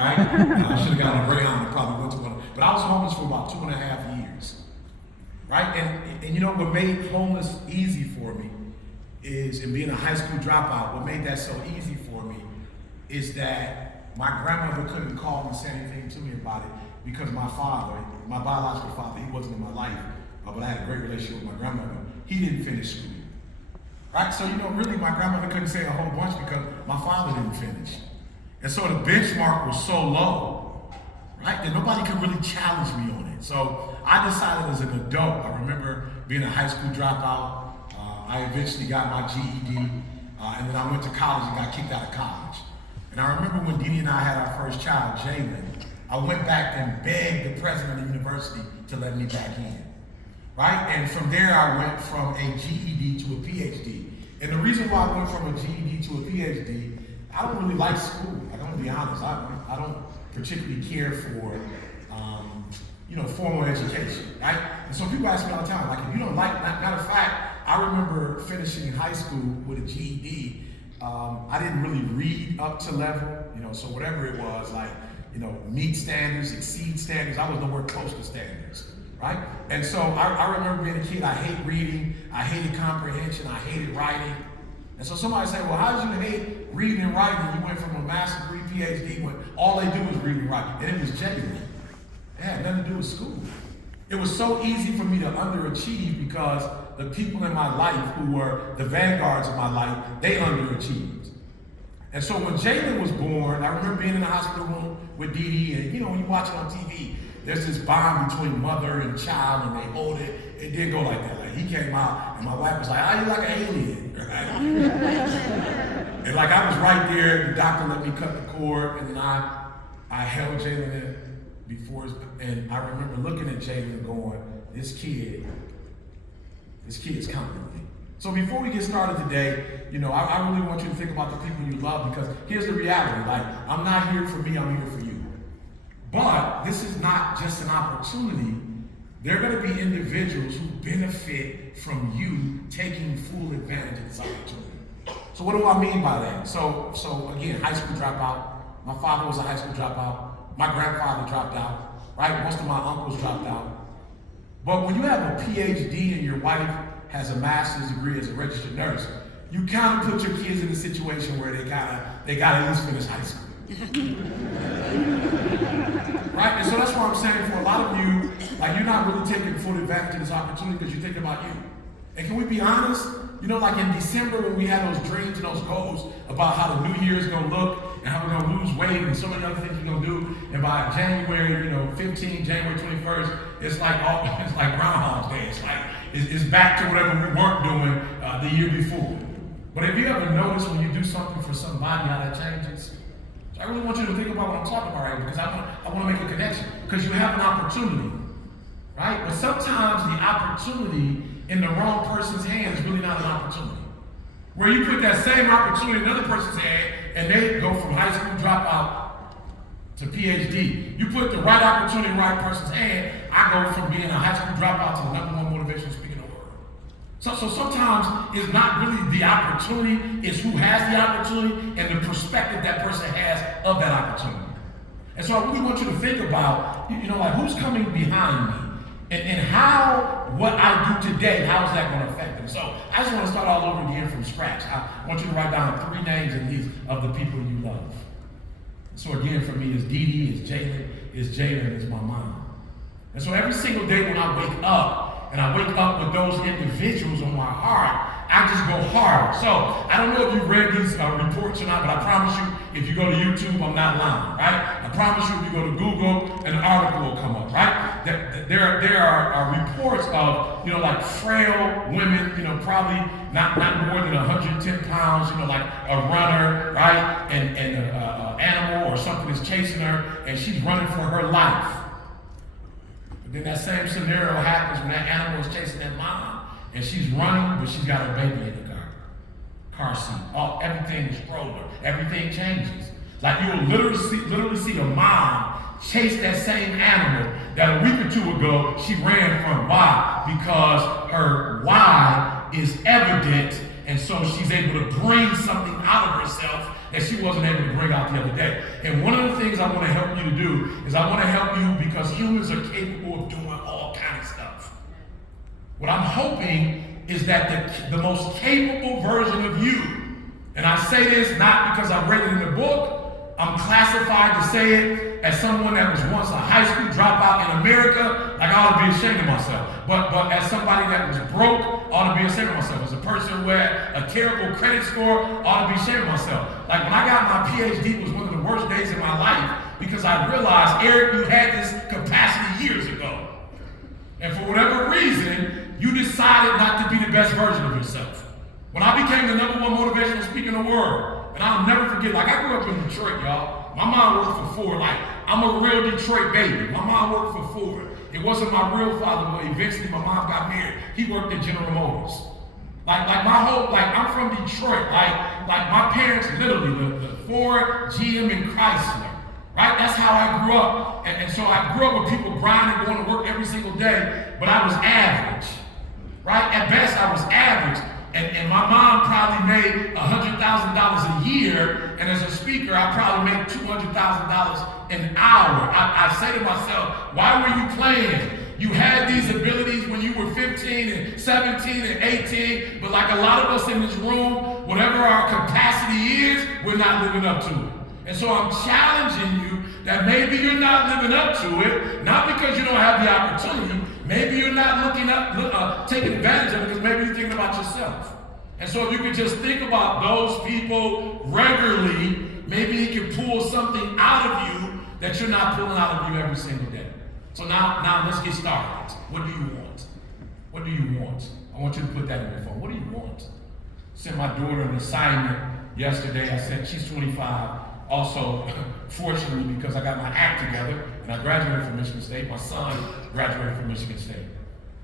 right? I should have gotten a Greyhound and probably went to one. But I was homeless for about 2.5 years, right? And you know what made homeless easy for me is, and being a high school dropout, what made that so easy for me is that my grandmother couldn't call and say anything to me about it because my father, my biological father, he wasn't in my life, but I had a great relationship with my grandmother. He didn't finish school, right? So, you know, really my grandmother couldn't say a whole bunch because my father didn't finish. And so the benchmark was so low, right, that nobody could really challenge me on it. So I decided as an adult, I remember being a high school dropout, I eventually got my GED, and then I went to college and got kicked out of college. And I remember when Dee Dee and I had our first child, Jalen, I went back and begged the president of the university to let me back in, right? And from there, I went from a GED to a PhD. And the reason why I went from a GED to a PhD, I don't really like school. I'm gonna be honest. I don't particularly care for, formal education, right? And so people ask me all the time, like, if you don't like, matter of fact, I remember finishing high school with a GED. I didn't really read up to level, so whatever it was, like, meet standards, exceed standards, I was nowhere close to standards, right? And so I remember being a kid, I hate reading, I hated comprehension, I hated writing. And so somebody said, well, how did you hate reading and writing? You went from a master's degree, PhD, when all they do is read and write. And it was genuine. It had nothing to do with school. It was so easy for me to underachieve because the people in my life who were the vanguards of my life, they underachieved. And so when Jalen was born, I remember being in the hospital room with Dee Dee, and when you watch it on TV, there's this bond between mother and child, and they hold it. It didn't go like that. Like, he came out, and my wife was like, "Oh, you like an alien," right? And like I was right there, the doctor let me cut the cord, and then I held Jalen in before his, and I remember looking at Jalen going, this kid is coming to me. So before we get started today, I really want you to think about the people you love, because here's the reality, like, I'm not here for me, I'm here for you. But this is not just an opportunity. There are going to be individuals who benefit from you taking full advantage of this opportunity. So what do I mean by that? So again, high school dropout. My father was a high school dropout. My grandfather dropped out, right? Most of my uncles dropped out. But when you have a PhD and your wife has a master's degree as a registered nurse, you kind of put your kids in a situation where they gotta at least finish high school. Right? And so that's why I'm saying, for a lot of you, like, you're not really taking full advantage of this opportunity because you think about you. And can we be honest? Like in December when we had those dreams and those goals about how the new year is gonna look and how we're gonna lose weight and so many other things we're gonna do, and by January, 15, January 21st, it's like Groundhog's Day. It's like it's back to whatever we weren't doing the year before. But if you ever notice when you do something for somebody, how that changes? So I really want you to think about what I'm talking about right now, because I want to make a connection. Because you have an opportunity, right? But sometimes the opportunity in the wrong person's hand is really not an opportunity. Where you put that same opportunity in another person's hand, and they go from high school dropout to PhD. You put the right opportunity in the right person's hand, I go from being a high school dropout to the #1 motivational speaker in the world. So sometimes it's not really the opportunity, it's who has the opportunity and the perspective that person has of that opportunity. And so I really want you to think about, like, who's coming behind me, and how what I do today, how is that going to affect them? So I just want to start all over again from scratch. I want you to write down 3 names at least of the people you love. So again, for me, it's Dee Dee, it's Jalen, it's my mom. And so every single day when I wake up, and I wake up with those individuals on my heart, I just go harder. So I don't know if you've read these reports or not, but I promise you, if you go to YouTube, I'm not lying, right? I promise you, if you go to Google, an article will come up, right? There are reports of, like frail women, probably not more than 110 pounds, like a runner, right? And an animal or something is chasing her, and she's running for her life. But then that same scenario happens when that animal is chasing that mom, and she's running, but she's got her baby in the car seat. Everything is stroller. Everything changes. Like, you will literally see a mom chase that same animal that a week or 2 ago she ran from. Why? Because her why is evident, and so she's able to bring something out of herself that she wasn't able to bring out the other day. And one of the things I want to help to do is I want to help you because humans are capable of doing all kinds of stuff. What I'm hoping is that the most capable version of you, and I say this not because I read it in the book, I'm classified to say it as someone that was once a high school dropout in America, like I ought to be ashamed of myself. But as somebody that was broke, I ought to be ashamed of myself. As a person who had a terrible credit score, I ought to be ashamed of myself. Like when I got my PhD, it was one of the worst days in my life because I realized, Eric, you had this capacity years ago. And for whatever reason, you decided not to be the best version of yourself. When I became the #1 motivational speaker in the world, and I'll never forget, like I grew up in Detroit, y'all. My mom worked for Ford. Like, I'm a real Detroit baby. My mom worked for Ford. It wasn't my real father, but eventually my mom got married. He worked at General Motors. Like my whole, like I'm from Detroit. Like my parents literally, the Ford, GM, and Chrysler. Right? That's how I grew up. And so I grew up with people grinding, going to work every single day, but I was average. Right? At best, I was average. And my mom probably made $100,000 a year, and as a speaker, I probably made $200,000 an hour. I say to myself, why were you playing? You had these abilities when you were 15 and 17 and 18, but like a lot of us in this room, whatever our capacity is, we're not living up to it. And so I'm challenging you that maybe you're not living up to it, not because you don't have the opportunity, maybe you're not taking advantage of it because maybe you're thinking about yourself. And so if you could just think about those people regularly, maybe it can pull something out of you that you're not pulling out of you every single day. So now let's get started. What do you want? What do you want? I want you to put that in your phone. What do you want? Sent my daughter an assignment yesterday. I said she's 25. Also, fortunately, because I got my act together and I graduated from Michigan State, my son graduated from Michigan State.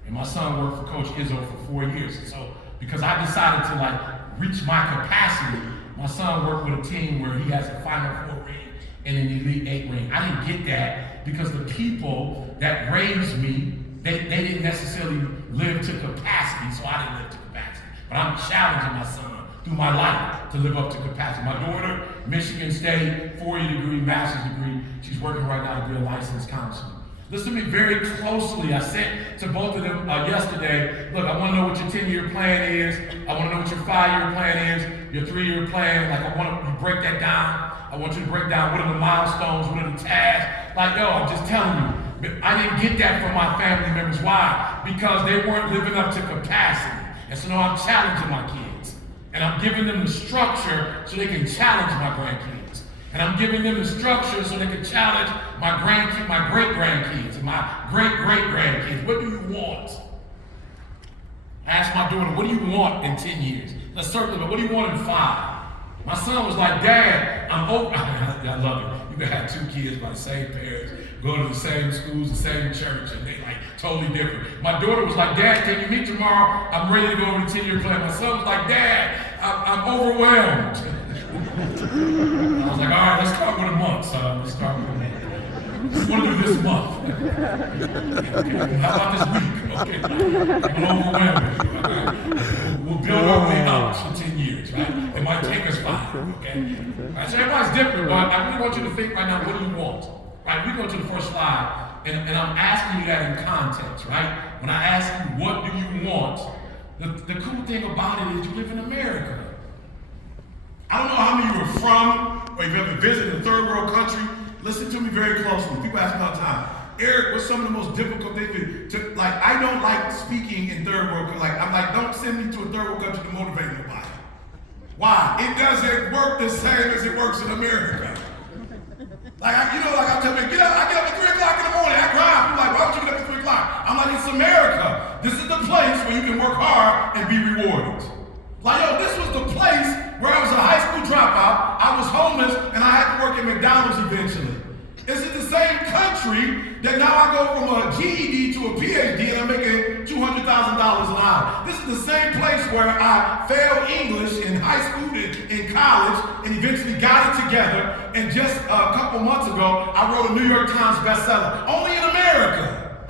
And my son worked for Coach Izzo for 4 years. And so because I decided to reach my capacity, my son worked with a team where he has a Final Four ring and an Elite 8 ring. I didn't get that because the people that raised me, they didn't necessarily live to capacity, so I didn't live to capacity. But I'm challenging my son through my life to live up to capacity. My daughter, Michigan State, 4-year degree, master's degree. She's working right now to be a licensed counselor. Listen to me very closely. I sent to both of them yesterday, look, I want to know what your 10-year plan is. I want to know what your 5-year plan is, your 3-year plan. Like, I want you to break that down. I want you to break down what are the milestones, what are the tasks. Like, yo, I'm just telling you, I didn't get that from my family members. Why? Because they weren't living up to capacity. And so now I'm challenging my kids. And I'm giving them the structure so they can challenge my grandkids. And I'm giving them the structure so they can challenge my great-grandkids, and my great-great-grandkids. What do you want? I asked my daughter, what do you want in 10 years? Let's circle it. What do you want in 5? My son was like, Dad, I'm open. I love it. You can have 2 kids by the same parents, go to the same schools, the same church, and they totally different. My daughter was like, Dad, can you meet tomorrow? I'm ready to go over the 10-year plan. My son was like, Dad, I'm overwhelmed. I was like, all right, let's start with a month, son. Let's start with a month. What do we do this month? Okay. How about this week? Okay. I'm overwhelmed. We'll build our way up for 10 years, right? It might take us 5, okay? Right, so everybody's different, but I really want you to think right now, what do you want? Right, we go to the first slide, and I'm asking you that in context, right? When I ask you, what do you want? The cool thing about it is you live in America. I don't know how many of you are from, or you've ever visited a third world country. Listen to me very closely. People ask me all the time, Eric, what's some of the most difficult things to like, I don't like speaking in third world countries. Like, I'm like, don't send me to a third world country to motivate nobody. Why? It doesn't work the same as it works in America. Like, I'm telling you, I get up at 3 o'clock in the morning, I grind. People like, why would you get up at 3 o'clock? I'm like, it's America. This is the place where you can work hard and be rewarded. Like, yo, this was the place where I was a high school dropout, I was homeless, and I had to work at McDonald's eventually. This is the same country that now I go from a GED to a PhD and I'm making $200,000 an hour. This is the same place where I failed English in high school, in college, and eventually got it together. And just a couple months ago, I wrote a New York Times bestseller. Only in America.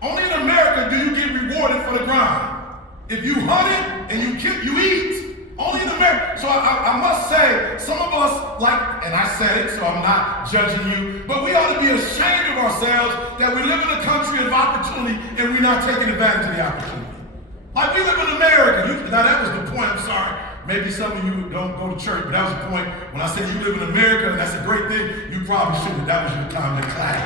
Only in America do you get rewarded for the grind. If you hunt it and you eat, Only in America. So I must say, some of us, like, and I said it, so I'm not judging you, but we ought to be ashamed of ourselves that we live in a country of opportunity and we're not taking advantage of the opportunity. Like, we live in America. Now, that was the point. I'm sorry. Maybe some of you don't go to church, but that was the point. When I said you live in America, and that's a great thing, you probably shouldn't. That was your time to clap.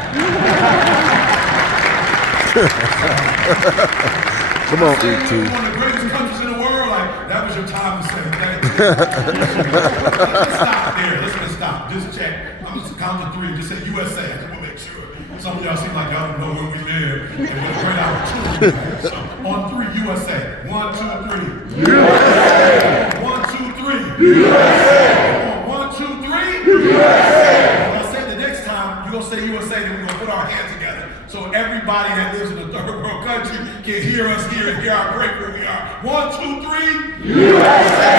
Come on, E.T. One of the greatest countries in the world, like, that was your time to say thank you. Let's stop there. Let's stop. Just check. I'm just count to three. Just say USA. I just want to make sure. Some of y'all seem like y'all don't know where we live. And what a great opportunity. So, on three, USA. 1, 2, 3. USA. 1, 2, 3. USA. 1, 2, 3. USA. When I say the next time, you're going to say USA, then we're going to put our hands together. So everybody that lives in a third world country can hear us here and hear how great where we are. 1, 2, 3. USA.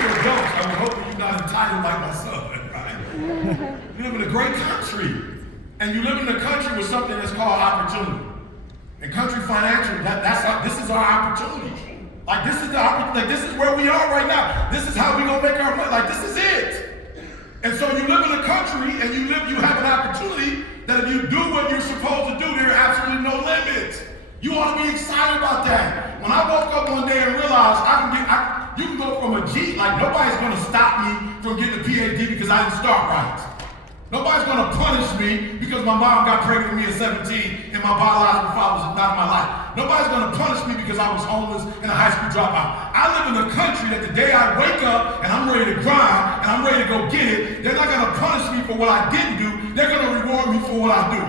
You're adults. I'm hoping you're not entitled like my son, right? You live in a great country. And you live in a country with something that's called opportunity. And country financial, this is our opportunity. Like, this is the opportunity. Like, this is where we are right now. This is how we're gonna make our money. Like, this is it. And so you live in a country and you have an opportunity that if you do what you're supposed to do, there are absolutely no limits. You ought to be excited about that. When I woke up one day and realized you can go from a G, like nobody's gonna stop me from getting a PhD because I didn't start right. Nobody's gonna punish me because my mom got pregnant with me at 17 and my biological father was not in my life. Nobody's gonna punish me because I was homeless and a high school dropout. I live in a country that the day I wake up and I'm ready to grind and I'm ready to go get it, they're not gonna punish me for what I didn't do, they're gonna reward me for what I do.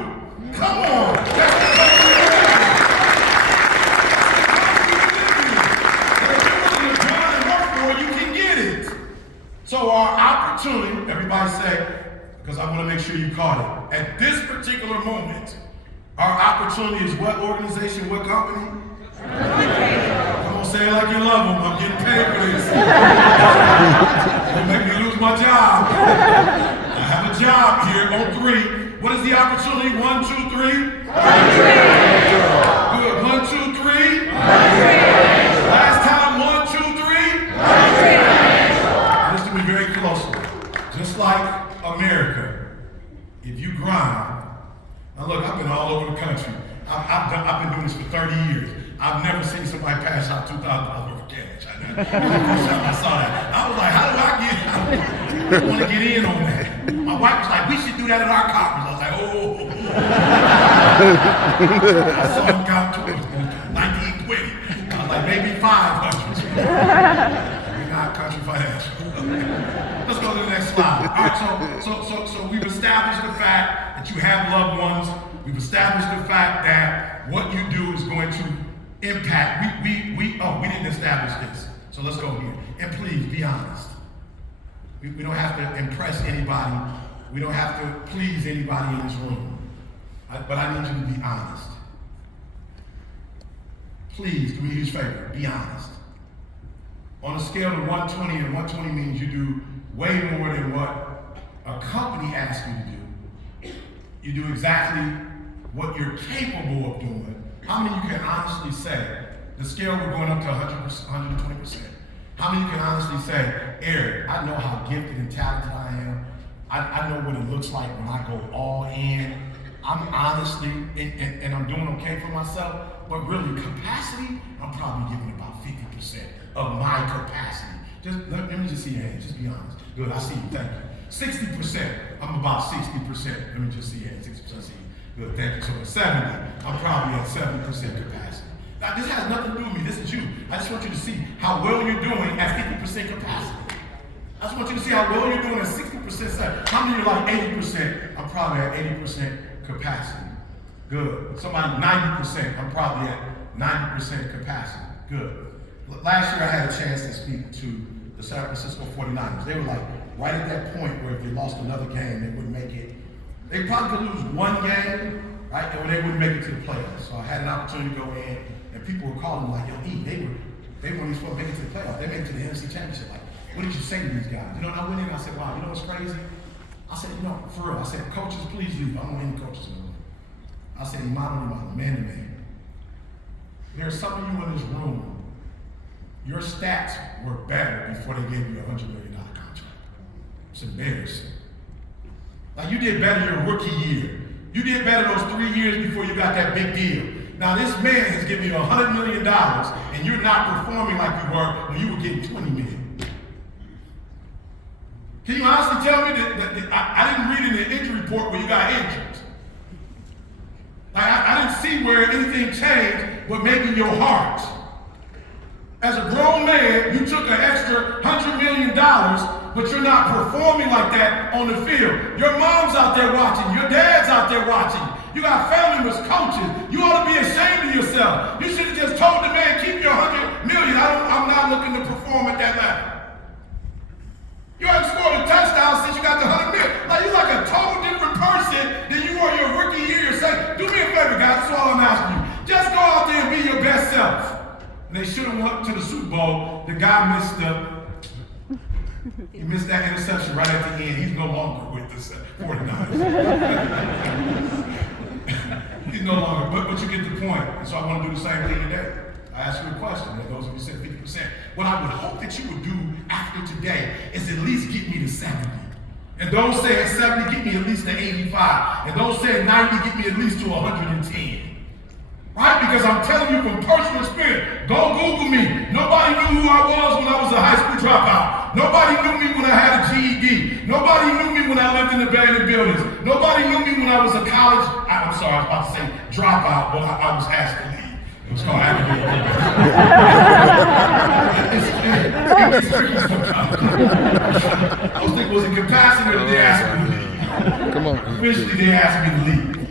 Come on! That's the country we live in. And if you're willing to grind and work for it, you can get it. So our opportunity, everybody say, because I want to make sure you caught it. At this particular moment, our opportunity is what organization, what company? Come on, say it like you love them. I'm getting paid for this. Don't make me lose my job. I have a job here on 3. What is the opportunity? 1, 2, 3. Good. 1, 2, 3. Last time, 1, 2, 3. Listen to me very closely. Just like America, if you grind, now look, I've been all over the country. I've been doing this for 30 years. I've never seen somebody pass out $2,000 worth of cash. I saw that. I was like, how do I want to get in on that? My wife was like, we should do that at our conference. I was like, oh. I saw him count to 1920. I was like, maybe 500. We're not country financial. Let's go to the next slide. All right, so we've established the fact that you have loved ones. We've established the fact that what you do is going to impact. We didn't establish this. So let's go here. And please be honest. We don't have to impress anybody. We don't have to please anybody in this room. But I need you to be honest. Please do me a huge favor. Be honest. On a scale of 120, and 120 means you do way more than what a company asks you to do. You do exactly what you're capable of doing. How many of you can honestly say, the scale we're going up to 100%, 120%. How many of you can honestly say, Eric, I know how gifted and talented I am. I know what it looks like when I go all in. I'm honestly, and I'm doing okay for myself, but really capacity, I'm probably giving about 50% of my capacity. Just let me just see your hands, just be honest. Good, I see you, thank you. 60%, I'm about 60%. Let me just see your hands, 60%, see you. Good, thank you. So at 70, I'm probably at 70% capacity. Now this has nothing to do with me, this is you. I just want you to see how well you're doing at 50% capacity. I just want you to see how well you're doing at 60%. How many are like 80%? I'm probably at 80% capacity. Good. Somebody 90%, I'm probably at 90% capacity. Good. Last year I had a chance to speak to the San Francisco 49ers. They were like right at that point where if they lost another game, they wouldn't make it. They probably could lose one game, right? And they wouldn't make it to the playoffs. So I had an opportunity to go in, and people were calling like, yo, E, they weren't even supposed to make it to the playoffs. They made it to the NFC Championship. Like, what did you say to these guys? You know, and I went in and I said, wow, you know what's crazy? I said, you know, for real, I said, coaches, please leave. I don't want any coaches in the room. I said, man to man. There's some of you in this room, your stats were better before they gave you a $100 million contract. It's embarrassing. Like, you did better your rookie year. You did better those 3 years before you got that big deal. Now this man has given you $100 million and you're not performing like you were when you were getting $20 million. Can you honestly tell me that I didn't read in the injury report where you got injured? Like, I didn't see where anything changed, but maybe your heart. As a grown man, you took an extra $100 million, but you're not performing like that on the field. Your mom's out there watching. Your dad's out there watching. You got family members, coaches. You ought to be ashamed of yourself. You should have just told the man, keep your $100 million. I'm not looking to perform at that level. You haven't scored a touchdown since you got the $100 million. Like, you're like a total different person than you were your rookie year. Say, do me a favor, guys. That's all I'm asking you. Just go out there and be your best self. And they should have went to the Super Bowl. The guy missed that interception right at the end. He's no longer with the 49ers. He's no longer, but you get the point. And so I want to do the same thing today. I asked you a question, and those of you said 50%. What I would hope that you would do after today is at least get me to 70. And those saying 70, get me at least to 85. And those saying 90, get me at least to 110. Right? Because I'm telling you from personal experience, go Google me. Nobody knew who I was when I was a high school dropout. Nobody knew me when I had a GED. Nobody knew me when I lived in abandoned buildings. Nobody knew me when I was a college, I'm sorry, I was about to say dropout, but I was asked to leave. It was called academic. I was thinking, was it capacity or did they ask me to leave? Come on. Eventually they asked me to leave.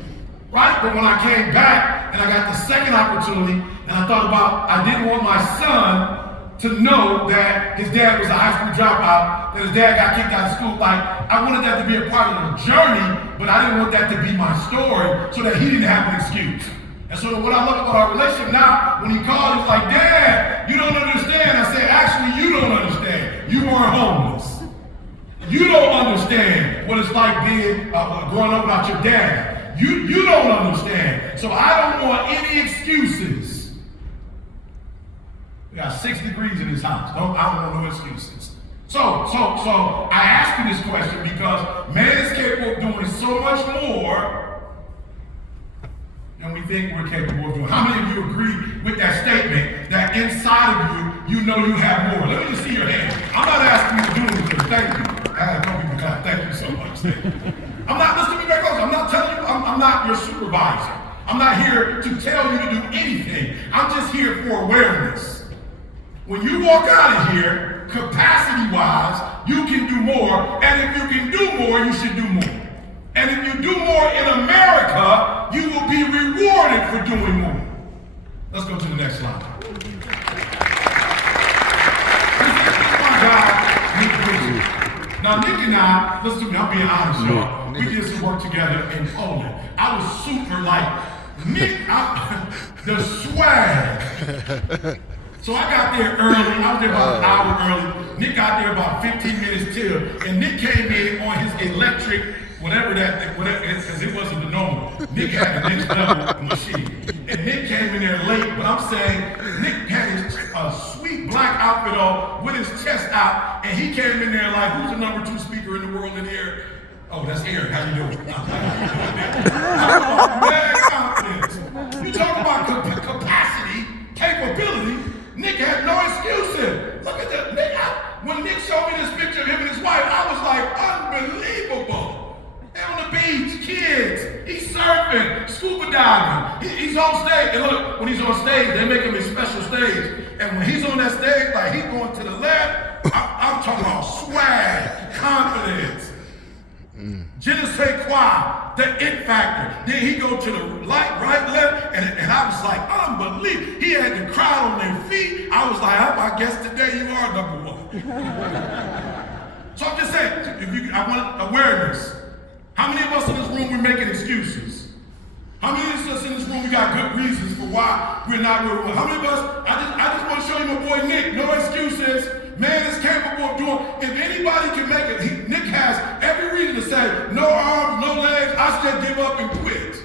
Right? But when I came back and I got the second opportunity and I thought about, I didn't want my son to know that his dad was a high school dropout, that his dad got kicked out of school. Like, I wanted that to be a part of the journey, but I didn't want that to be my story so that he didn't have an excuse. And so when I look at our relationship now, when he called, he was like, Dad, you don't understand. I said, actually, you don't understand. You weren't homeless. You don't understand what it's like being growing up without your dad. You don't understand. So I don't want any excuses. We got 6 degrees in this house. I don't want no excuses. So I ask you this question because man is capable of doing so much more than we think we're capable of doing. How many of you agree with that statement that inside of you, you know you have more? Let me just see your hand. I'm not asking you to do anything. Thank you. I had no people clap. Thank you so much. Thank you. I'm not listening to me very close. I'm not telling you, I'm not your supervisor. I'm not here to tell you to do anything. I'm just here for awareness. When you walk out of here, capacity-wise, you can do more. And if you can do more, you should do more. And if you do more in America, you will be rewarded for doing more. Let's go to the next slide. Now, Nick and I, listen to me, I'm being honest, y'all. We did some work together in Poland. I was super like, Nick, the swag. So I got there early. I was there about an hour early. Nick got there about 15 minutes till. And Nick came in on his electric, whatever, because it wasn't the normal. Nick had the next level machine. And Nick came in there late, but I'm saying Nick had his sweet black outfit on with his chest out, and he came in there like, who's the #2 speaker in the world in here? Oh, that's Eric. How you doing? Mad confidence. You talk about capacity, capability. Nick had no excuses. Look at that. Nick, when Nick showed me this picture of him and his wife, I was like, unbelievable. They're on the beach, kids. He's surfing, scuba diving. He's on stage. And look, when he's on stage, they make him a special stage. And when he's on that stage, like he's going to the left, I'm talking about swag, confidence. Je ne sais quoi, the it factor. Then he go to the right, left, and I was like, unbelievable. He had the crowd on their feet. I was like, I guess today you are #1. So I'm just saying, I want awareness. How many of us in this room, we're making excuses? How many of us in this room, we got good reasons for why we're not where we are? How many of us, I just want to show you my boy Nick, no excuses. Man is capable of doing, if anybody can make it, Nick has every reason to say, no arms, no legs, I should just give up and quit.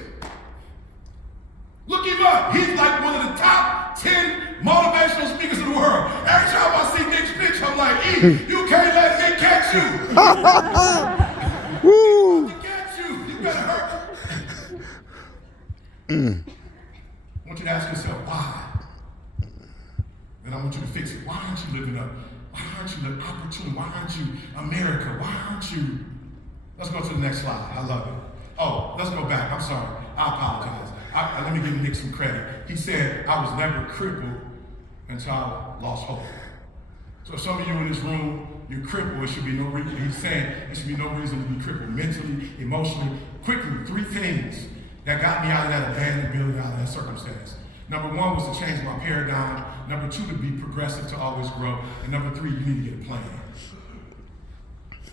Look him he's like one of the top 10 motivational speakers in the world. Every time I see Nick's pitch, I'm like, E, you can't let Nick catch you. Woo! To catch you, you better hurt. I want you to ask yourself, why? Then I want you to fix it. Why aren't you living up? Why aren't you the opportunity? Why aren't you America? Why aren't you? Let's go to the next slide. I love it. Oh, let's go back. I'm sorry. I apologize. Let me give Nick some credit. He said, I was never crippled until I lost hope. So some of you in this room, you're crippled. It should be no reason. He's saying there should be no reason to be crippled mentally, emotionally. Quickly, 3 things that got me out of that abandoned building, out of that circumstance. Number 1 was to change my paradigm. Number 2, to be progressive, to always grow. And number 3, you need to get a plan.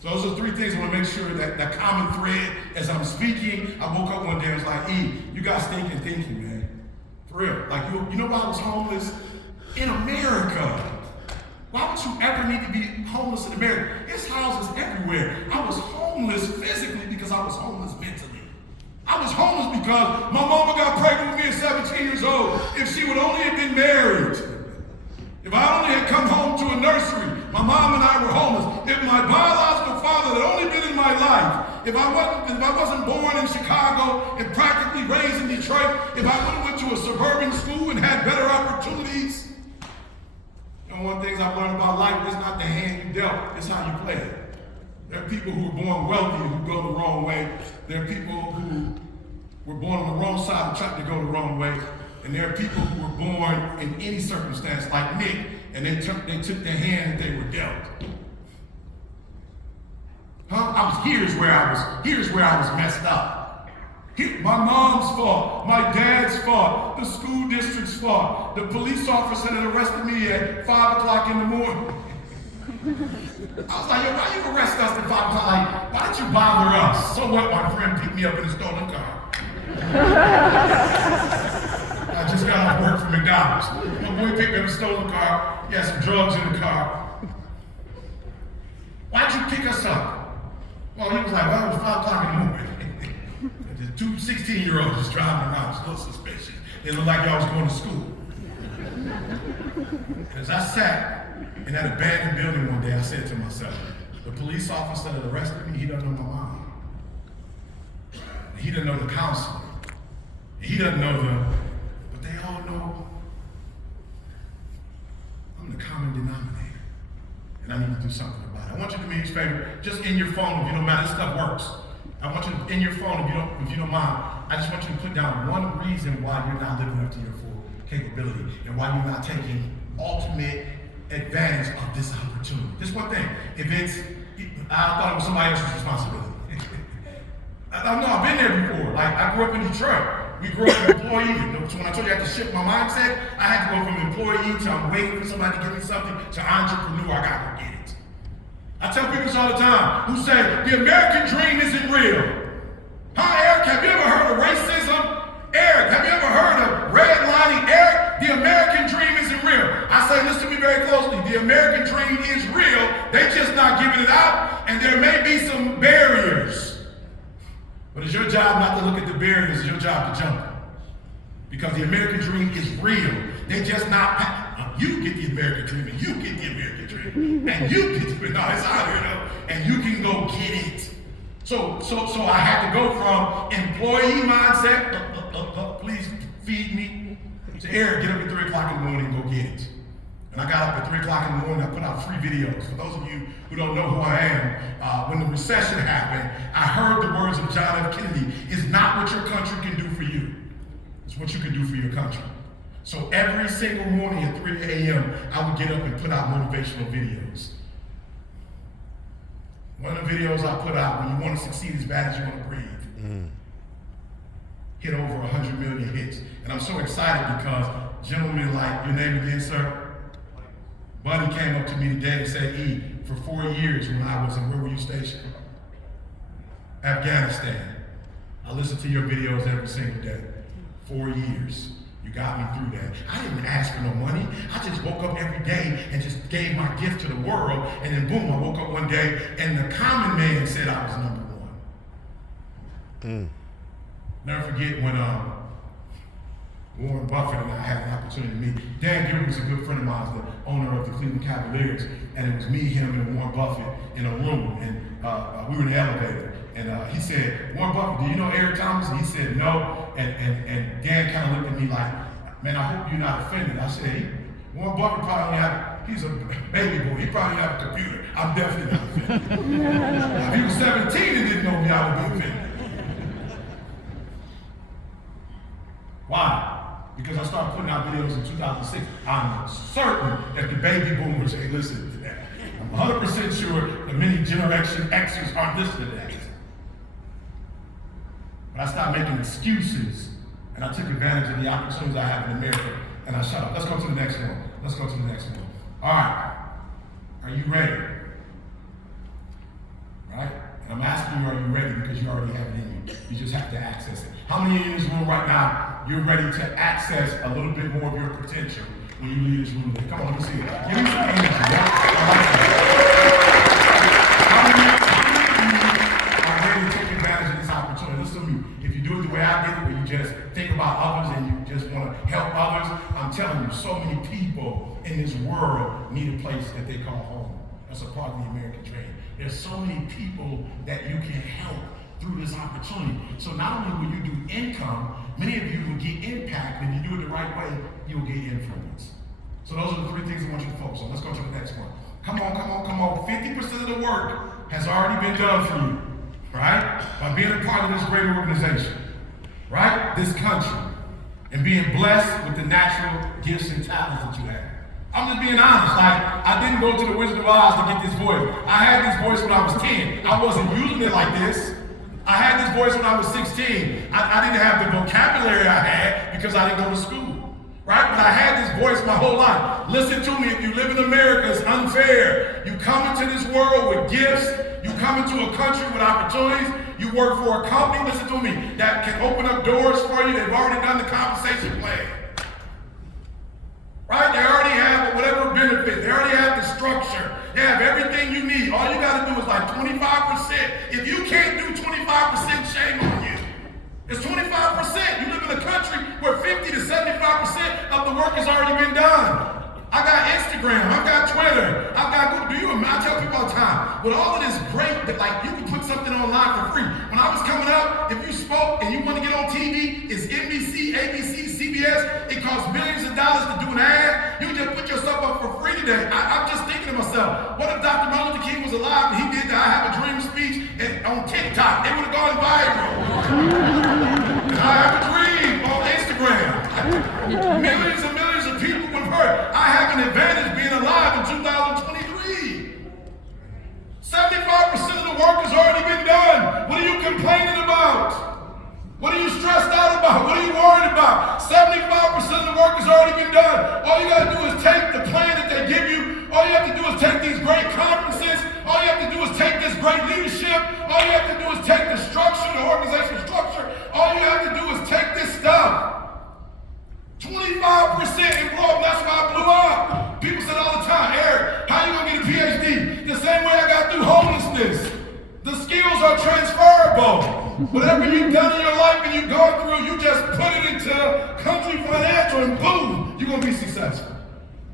So those are 3 things I want to make sure that common thread as I'm speaking. I woke up one day and was like, E, you got stinking thinking, man. For real. Like, you know why I was homeless? In America. Why would you ever need to be homeless in America? There's houses everywhere. I was homeless physically because I was homeless mentally. I was homeless because my mama got pregnant with me at 17 years old. If she would only have been married, if I only had come home to a nursery, my mom and I were homeless. If my biological father had only been in my life, if I wasn't born in Chicago and practically raised in Detroit, if I would have went to a suburban school and had better opportunities. And one of the things I've learned about life is not the hand you dealt, it's how you play it. There are people who are born wealthy who go the wrong way. There are people who were born on the wrong side and tried to go the wrong way. And there are people who were born in any circumstance, like Nick, and they took the hand that they were dealt. Here's where I was messed up. My mom's fault, my dad's fault, the school district's fault, the police officer that arrested me at 5 o'clock in the morning. I was like, yo, why you arrest us at 5 o'clock? Like, why did you bother us? So what, my friend picked me up in a stolen car. I just got off work from McDonald's. My boy picked me up in a stolen car. He had some drugs in the car. Why'd you pick us up? Well, he was like, well, it was 5 o'clock in the morning. The 2 16-year-olds just driving around, just a little suspicious. It looked like y'all was going to school. As I sat in that abandoned building one day, I said to myself, the police officer that arrested me, he doesn't know my mom. He doesn't know the counselor. He doesn't know but they all know I'm the common denominator. And I need to do something about it. I want you to do me a favor, just in your phone, if you don't mind, this stuff works. I want you to, in your phone, if you don't mind, I just want you to put down one reason why you're not living up to your full capability and why you're not taking ultimate advantage of this opportunity. Just one thing. If it's, I thought it was somebody else's responsibility. I've been there before. Like, I grew up in Detroit. We grew up employee. So when I told you I had to shift my mindset, I had to go from employee to I'm waiting for somebody to give me something to entrepreneur. I got to get it. I tell people this all the time who say the American dream isn't real. Huh, Eric? Have you ever heard of racism? Eric, have you ever heard of redlining? Eric, the American dream isn't real. I say, listen to me very closely. The American dream is real. They just not giving it out, and there may be some barriers. But it's your job not to look at the barriers, it's your job to jump. Because the American dream is real. They just not, you get the American dream, and you get the American dream, and you get the, no, it's out here though, and you can go get it. So I had to go from employee mindset, please feed me, to Eric, get up at 3 o'clock in the morning and go get it. And I got up at 3 o'clock in the morning, I put out 3 videos. For those of you who don't know who I am, when the recession happened, I heard the words of John F. Kennedy, it's not what your country can do for you, it's what you can do for your country. So every single morning at 3 a.m., I would get up and put out motivational videos. One of the videos I put out, when you want to succeed as bad as you want to breathe, hit over 100 million hits. And I'm so excited because gentlemen like, your name again, sir? Buddy came up to me today and said, E, for 4 years when I was in, where were you stationed? Afghanistan. I listened to your videos every single day. 4 years. You got me through that. I didn't ask for no money. I just woke up every day and just gave my gift to the world. And then boom, I woke up one day and the common man said I was number 1. Never forget when Warren Buffett and I had an opportunity to meet. Dan Gilbert was a good friend of mine, the owner of the Cleveland Cavaliers, and it was me, him, and Warren Buffett in a room, and we were in the elevator, and he said, Warren Buffett, do you know Eric Thomas? And he said, no, and Dan kind of looked at me like, man, I hope you're not offended. I said, Warren Buffett probably he's a baby boy, he probably have a computer. I'm definitely not offended. If he was 17 and didn't know me, I would be offended. Why? Because I started putting out videos in 2006. I'm certain that the baby boomers ain't listening to that. I'm 100% sure the many Generation Xers aren't listening to that. But I stopped making excuses, and I took advantage of the opportunities I have in America, and I shut up. Let's go to the next one. Let's go to the next one. All right. Are you ready? Right? And I'm asking you, are you ready? Because you already have it in you. You just have to access it. How many in this room right now, you're ready to access a little bit more of your potential when you leave this room today? Come on, let me see it. Give me some energy. How many of you are ready to take advantage of this opportunity? Listen to me. If you do it the way I did it, where you just think about others and you just want to help others, I'm telling you, so many people in this world need a place that they call home. That's a part of the American dream. There's so many people that you can help through this opportunity. So not only will you do income, many of you will get impact. When you do it the right way, you'll get influence. So those are the three things I want you to focus on. Let's go to the next one. Come on, come on, come on. 50% of the work has already been done for you, right? By being a part of this great organization, right? This country, and being blessed with the natural gifts and talents that you have. I'm just being honest. Like, I didn't go to the Wizard of Oz to get this voice. I had this voice when I was 10. I wasn't using it like this. I had this voice when I was 16. I didn't have the vocabulary I had because I didn't go to school, right? But I had this voice my whole life. Listen to me, if you live in America, it's unfair. You come into this world with gifts. You come into a country with opportunities. You work for a company, listen to me, that can open up doors for you. They've already done the compensation plan. Right? They already have whatever benefit. They already have the structure. They have everything you need. All you got to do is like 25%. If you can't do 25%, shame on you. It's 25%. You live in a country where 50 to 75% of the work has already been done. I got Instagram, I've got Twitter, I've got Google. I tell people all the time, with all of this great, that like you can put something online for free. When I was coming up, if you spoke and you want to get on TV, it's NBC, ABC, CBS. It costs millions of dollars to do an ad. You just put yourself up for free today. I'm just thinking to myself, what if Dr. Martin Luther King was alive and he did the I Have a Dream speech on TikTok? It would have gone viral. I have a dream on Instagram. Millions and millions of people would have heard. I have an advantage being alive in 2023. 75% of the work has already been done. What are you complaining about? What are you stressed out about? What are you worried about? 75% of the work has already been done. All you got to do is take the plan that they give you. All you have to do is take these great conferences. All you have to do is take this great leadership. All you have to do is take the structure, the organizational structure. All you have to do is take this stuff. 25% and blow up, that's why I blew up. People said all the time, Eric, how you gonna get a PhD? The same way I got through homelessness. The skills are transferable. Whatever you've done in your life and you've gone through, you just put it into country financial and boom, you're gonna be successful.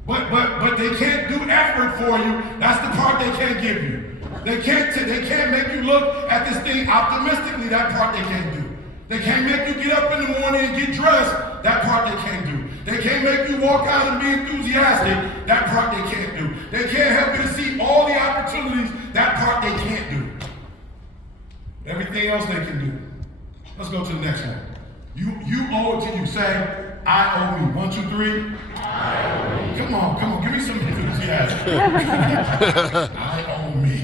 But they can't do effort for you. That's the part they can't give you. They can't make you look at this thing optimistically. That part they can't do. They can't make you get up in the morning and get dressed. That part they can't do. They can't make you walk out and be enthusiastic. That part they can't do. They can't help you to see all the opportunities. That part they can't do. Everything else they can do. Let's go to the next one. You owe it to you. Say, I owe me. 1, 2, 3. I owe me. Come on. Give me some enthusiasm. I owe me.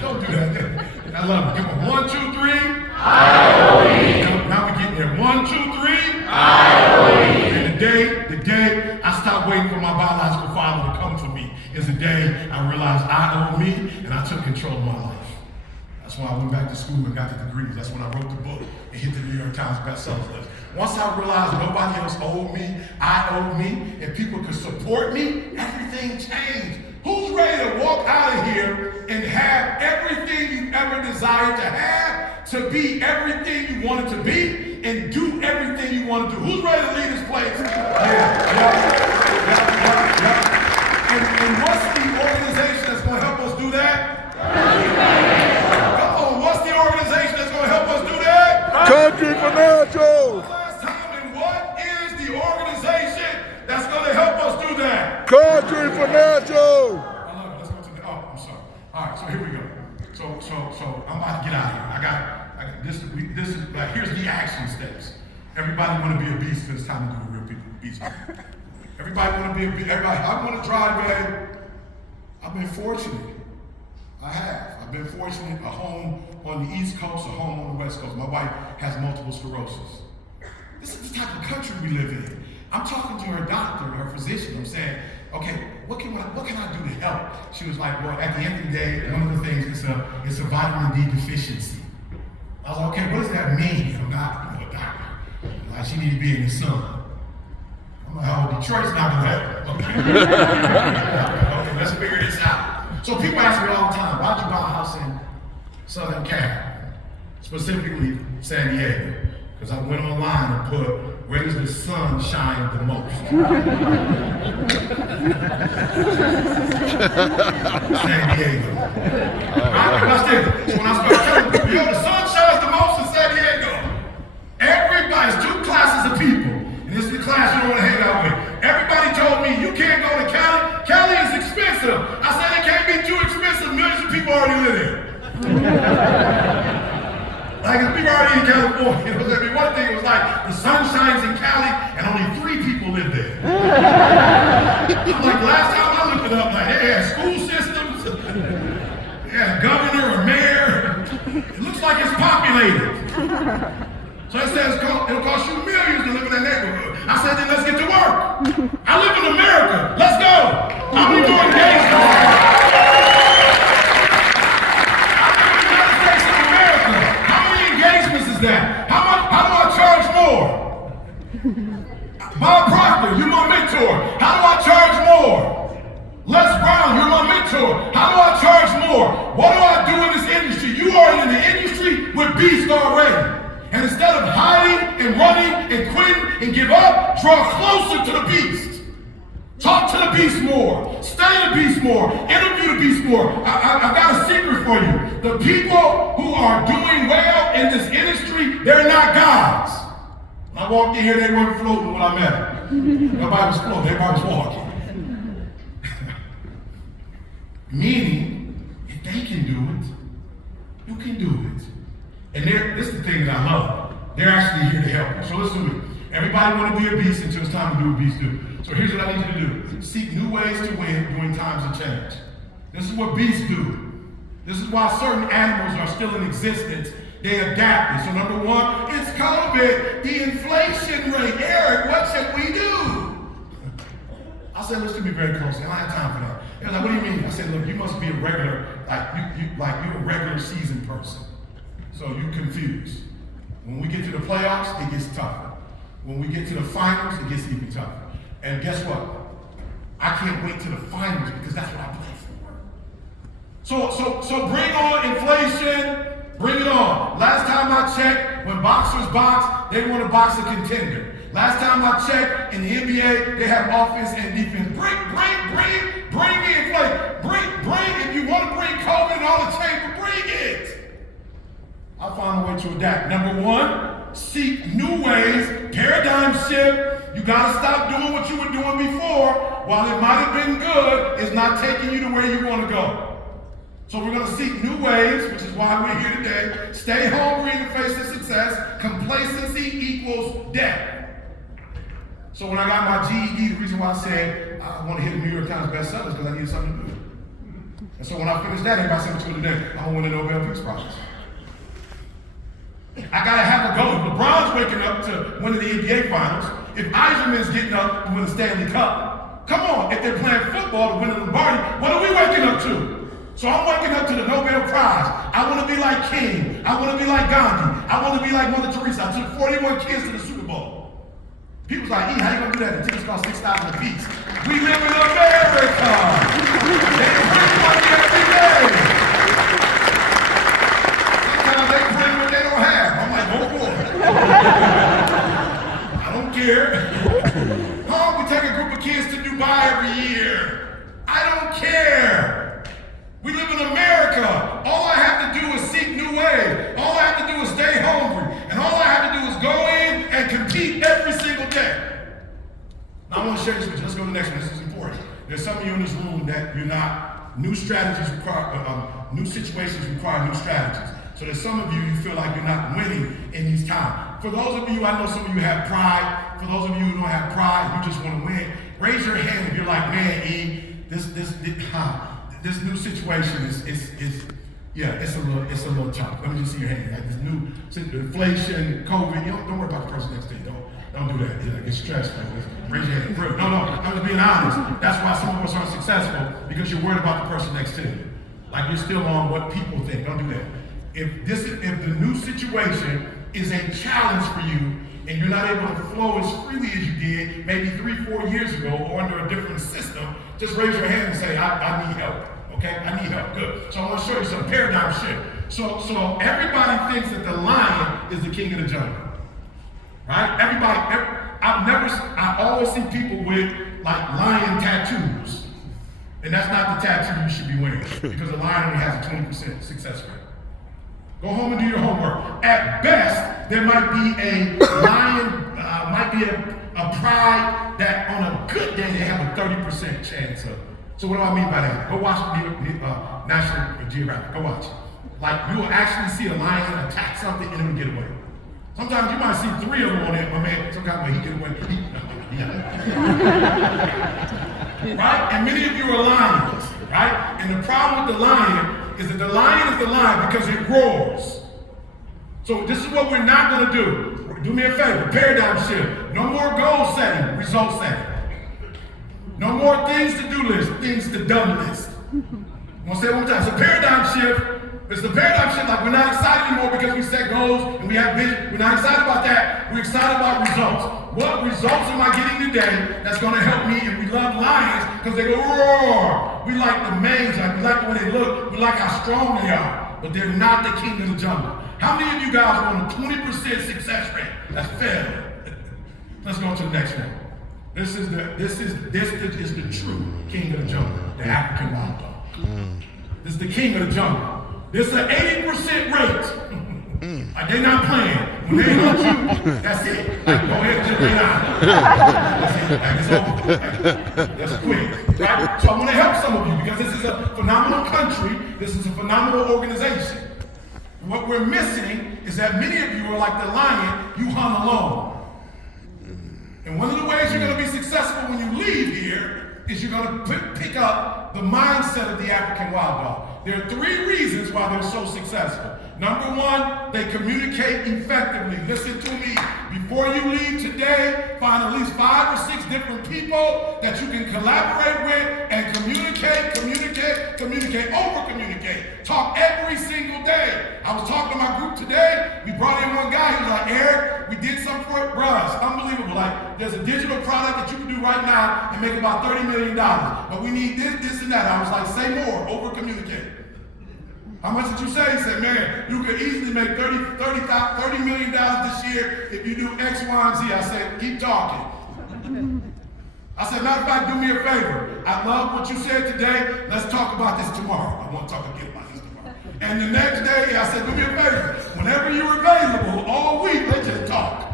Don't do that. I love it. Come on. 1, 2, 3. I owe me. Now we're getting there. 1, 2, 3. I owe me. And the day I stopped waiting for my biological father to come for me is the day I realized I owe me, and I took control of my life. That's when I went back to school and got the degrees. That's when I wrote the book and hit the New York Times bestsellers list. Once I realized nobody else owed me, I owed me, and people could support me, everything changed. Who's ready to walk out of here and have everything you ever desired to have, to be everything you wanted to be, and do everything anything you want to do. Who's ready to lead this place? Yeah. And what's the organization that's going to help us do that? Come on, what's the organization that's going to help us do that? Country Financial. Last time, and what is the organization that's going to help us do that? Country Financial. I love it. Let's go to the. Oh, I'm sorry. All right, so here we go. So I'm about to get out of here. I got this. This is like here's the action steps. Everybody want to be a beast, but it's time to do a real beast. Everybody want to be a beast. Everybody, I want to drive, man. I've been fortunate. I have. I've been fortunate. A home on the East Coast, a home on the West Coast. My wife has multiple sclerosis. This is the type of country we live in. I'm talking to her doctor, her physician. I'm saying, okay, what can I do to help? She was like, well, at the end of the day, one of the things it's a vitamin D deficiency. I was like, okay, what does that mean? I'm not a doctor. Like, she need to be in the sun. I'm like, oh, Detroit's not gonna help. Okay, let's figure this out. So people ask me all the time, why'd you buy a house in Southern Cal, specifically San Diego? Because I went online and put, where does the sun shine the most? San Diego. So when I started telling people, yo, the sun shines the most in San Diego. Everybody's 2 classes of people, and this is the class you don't want to hang out with. Everybody told me, you can't go to Cali. Cali is expensive. I said, it can't be too expensive. Millions of people already live there. Like, if people already in California, it was like, one thing, it was like, the sun shines in Cali, and only 3 people live there. I'm like, last time I looked it up, like, they had school systems, they had a governor, a mayor. It looks like it's populated. So it says it'll cost you millions to live in that neighborhood. I said, then let's get to work. I live in America. Let's go. How many more engagements? I live in the United States of America. How many engagements is that? How do I charge more? Bob Proctor, you're my mentor. How do I charge more? Les Brown, you're my mentor. How do I charge more? What do I do in this industry? You are in the industry with beast already. And instead of hiding and running and quitting and give up, draw closer to the beast. Talk to the beast more. Study the beast more. Interview the beast more. I've got a secret for you. The people who are doing well in this industry, they're not gods. When I walked in here, they weren't floating when I met them. Nobody was floating. Everybody was walking. Meaning, if they can do it, you can do it. And this is the thing that I love. They're actually here to help you. So listen to me. Everybody want to be a beast until it's time to do what beasts do. So here's what I need you to do. Seek new ways to win during times of change. This is what beasts do. This is why certain animals are still in existence. They adapted. So number 1, it's COVID, the inflation rate. Eric, what should we do? I said, listen to me very closely. I don't have time for that. They're like, what do you mean? I said, look, you must be a regular, you're a regular season person. So you're confused. When we get to the playoffs, it gets tougher. When we get to the finals, it gets even tougher. And guess what? I can't wait to the finals because that's what I play for. So bring on inflation, bring it on. Last time I checked, when boxers box, they want to box a contender. Last time I checked, in the NBA, they have offense and defense. Bring the inflation. Bring, if you want to bring COVID and all the change, bring it. I found a way to adapt. Number 1, seek new ways, paradigm shift. You gotta stop doing what you were doing before. While it might have been good, it's not taking you to where you want to go. So we're gonna seek new ways, which is why we're here today. Stay hungry in the face of success. Complacency equals death. So when I got my GED, the reason why I said I want to hit the New York Times bestseller is because I needed something to do. And so when I finished that, everybody said, what you want to do? I want to win the Nobel Peace Prize. I gotta have a goal. If LeBron's waking up to winning the NBA Finals, if Eiserman's getting up to win the Stanley Cup, come on, if they're playing football to win the Lombardi, what are we waking up to? So I'm waking up to the Nobel Prize. I want to be like King. I want to be like Gandhi. I want to be like Mother Teresa. I took 41 kids to the Super Bowl. People's like, how you gonna do that? The tickets cost $6,000 a piece. We live in America. They print money every day. Sometimes they print what they don't have. I'm like, go for it. assume that you're not, new strategies require, new situations require new strategies. So there's some of you, you feel like you're not winning in these times. For those of you, I know some of you have pride. For those of you who don't have pride, you just want to win. Raise your hand if you're like, man, E, this new situation it's a little tough. Let me just see your hand. Like this new inflation, COVID. Don't worry about the person next to you. Don't do that. Get stressed. Raise your hand. No, I'm just being honest. That's why some of us aren't successful, because you're worried about the person next to you. Like you're still on what people think. Don't do that. If the new situation is a challenge for you and you're not able to flow as freely as you did maybe 3-4 years ago or under a different system, just raise your hand and say, I need help. Okay, I need help. Good. So I want to show you some paradigm shift. So everybody thinks that the lion is the king of the jungle, right? I always see people with like lion tattoos, and that's not the tattoo you should be wearing, because the lion only has a 20% success rate. Go home and do your homework. At best, there might be a lion, might be a pride that on a good day they have a 30% chance of. So what do I mean by that? Go watch National Geographic. Go watch. Like you will actually see a lion attack something and it will get away. Sometimes you might see 3 of them on there, my man. Sometimes when he get away, right? And many of you are lions, right? And the problem with the lion is that the lion is the lion because it roars. So this is what we're not going to do. Do me a favor, paradigm shift. No more goal setting, result setting. No more things to do list, things to done list. I'm going to say it one time. So paradigm shift. It's the paradigm shift, like we're not excited anymore because we set goals and we have vision. We're not excited about that. We're excited about results. What results am I getting today that's going to help me? And we love lions because they go roar. We like the manes, like we like the way they look. We like how strong they are, but they're not the king of the jungle. How many of you guys want a 20% success rate? That's fair. Let's go to the next one. This is the true king of the jungle, the African wild dog. This is the king of the jungle. This is an 80% rate. Like they're not playing. When they hunt you, that's it. Like, go ahead and just lay down. That's it. Like, it's over. That's quick. Right? So I want to help some of you because this is a phenomenal country. This is a phenomenal organization. And what we're missing is that many of you are like the lion, you hunt alone. And one of the ways you're going to be successful when you leave here is you're going to pick up the mindset of the African wild dog. There are 3 reasons why they're so successful. Number 1, they communicate effectively. Listen to me. Before you leave today, find at least 5 or 6 different people that you can collaborate with and communicate, over-communicate. Talk every single day. I was talking to my group today. We brought in one guy. He was like, Eric, we did something for it. Bruh, it's unbelievable. Like, there's a digital product that you can do right now and make about $30 million. But we need this, and that. I was like, say more, over-communicate. How much did you say? He said, man, you could easily make $30 million this year if you do X, Y, and Z. I said, keep talking. I said, matter of fact, do me a favor. I love what you said today. Let's talk about this tomorrow. I want to talk again about this tomorrow. And the next day, I said, do me a favor. Whenever you're available all week, let's just talk.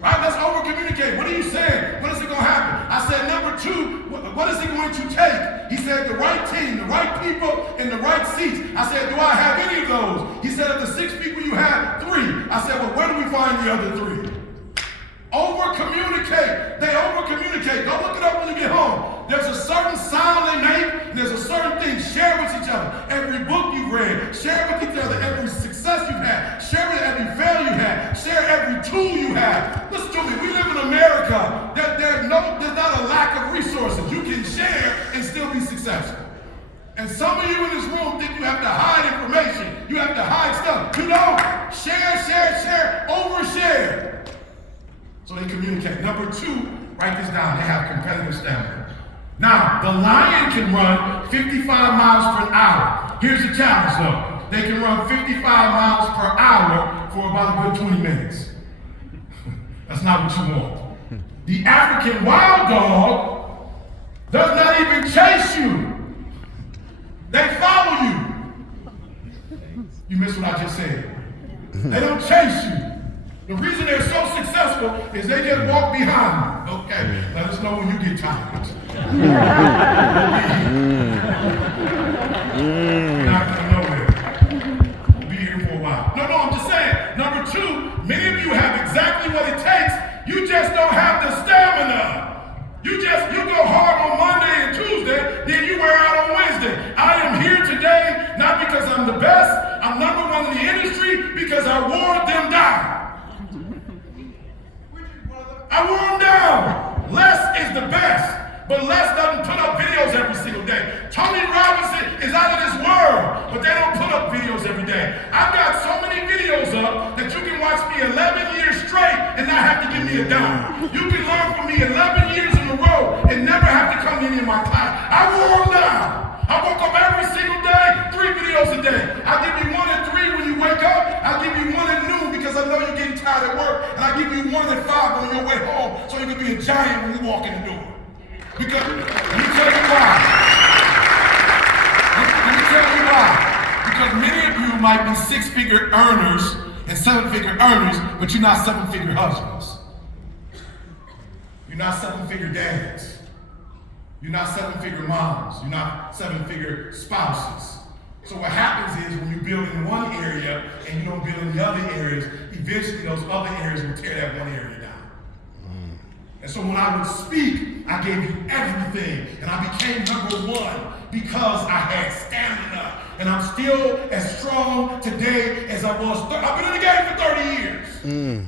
Right? Let's over-communicate. What are you saying? When is it going to happen? I said, number 2, what is it going to take? He said, the right team, the right people, and the right seats. I said, do I have any of those? He said, of the 6 people you have, 3. I said, well, where do we find the other 3? Over-communicate. They over-communicate. Don't look it up when you get home. There's a certain sound they make, and there's a certain thing. Share with each other. Every book you've read, share with each other. Every success you've had, share with every failure you had, share every tool you have. Listen to me, we live in America. There's not a lack of resources. You can share and still be successful. And some of you in this room think you have to hide information. You have to hide stuff. You don't. Share, overshare. So they communicate. Number 2, write this down. They have competitive stamina. Now, the lion can run 55 miles per hour. Here's the challenge though. They can run 55 miles per hour for about a good 20 minutes. That's not what you want. The African wild dog does not even chase you. They follow you. You missed what I just said. They don't chase you. The reason they're so successful is they just walk behind you. tired. Okay, let us know when you get tired. We're not going nowhere. We'll be here for a while. No, I'm just saying. Number two, many of you have exactly what it takes. You just don't have the stamina. You go hard on Monday and Tuesday, then you wear out on Wednesday. I am here today not because I'm the best. I'm number one in the industry because I wore them down. I wore them down. Less is the best, but Les doesn't put up videos every single day. Tony Robinson is out of this world, but they don't put up videos every day. I've got so many videos up that you can watch me 11 years straight and not have to give me a dime. You can learn from me 11 years in a row and never have to come to any of my class. I wore them down. I woke up every single day, 3 videos a day. I'll give you 1 at 3 when you wake up. I'll give you 1 at noon because I know you're getting tired at work. And I'll give you 1 at 5 on your way home so you can be a giant when you walk in the door. Because, let me tell you why. Let me tell you why. Because many of you might be 6-figure earners and 7-figure earners, but you're not 7-figure husbands. You're not 7-figure dads. You're not 7-figure moms. You're not 7-figure spouses. So what happens is when you build in one area and you don't build in the other areas, eventually those other areas will tear that one area down. And so when I would speak, I gave you everything. And I became number one because I had stamina. And I'm still as strong today as I was. I've been in the game for 30 years.